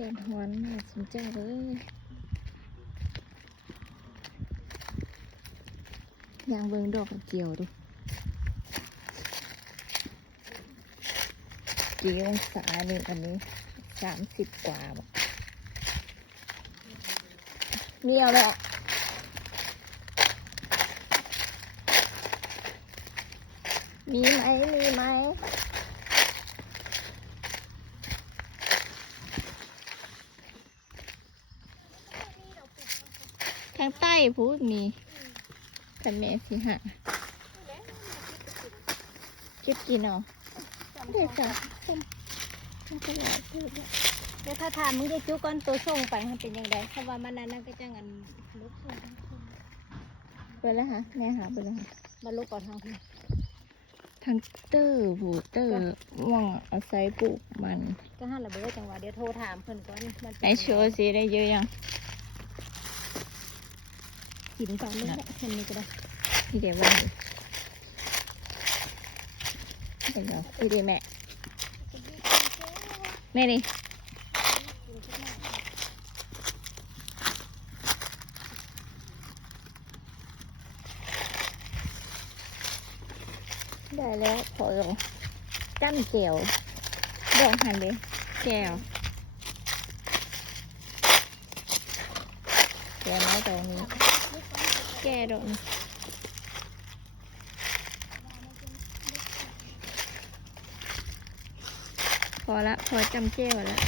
ดดฮอนน่าสนใจเลยยางเบิงดอกเจียวดูกี่องศาหนึ่งอันนี้สามสิบกว่าเหนียวเลยอะมีไหม มีไหม ทางใต้พูดมีแต่แม่สิหะเก็บกินเหรอเด็กจ้ะมันก็หลายพูดเลยเดี๋ยวถ้าถามมึงได้จุก่อนตัวส่งไปมันเป็นยังไงเพราะว่ามันนั้นนั่นก็จังอันลุกส่งทั้งคืนไปแล้วฮะแม่หาไปแล้วฮะมาลุกก่อนทางพี่ทางเตอร์บูเตอร์ว่างเอาไซปลูกมัน ก็ห้าระเบิดจังหวะเดี๋ยวโทรถามเพิ่นก่อนมันเป็นไหนโชว์สิได้เยอะยัง กินก่อนเลยแหละเห็นนี่ก็ได้ที่เดี๋ยวว่าเดี๋ยวที่เดี๋ยวแม่แม่นี่ได้แล้วพอลงจ้ำเจียวดอกหันเลยแก้วแก้วไม้ตรงนี้ แก้ดอกพอละ พอจำเจ้วละ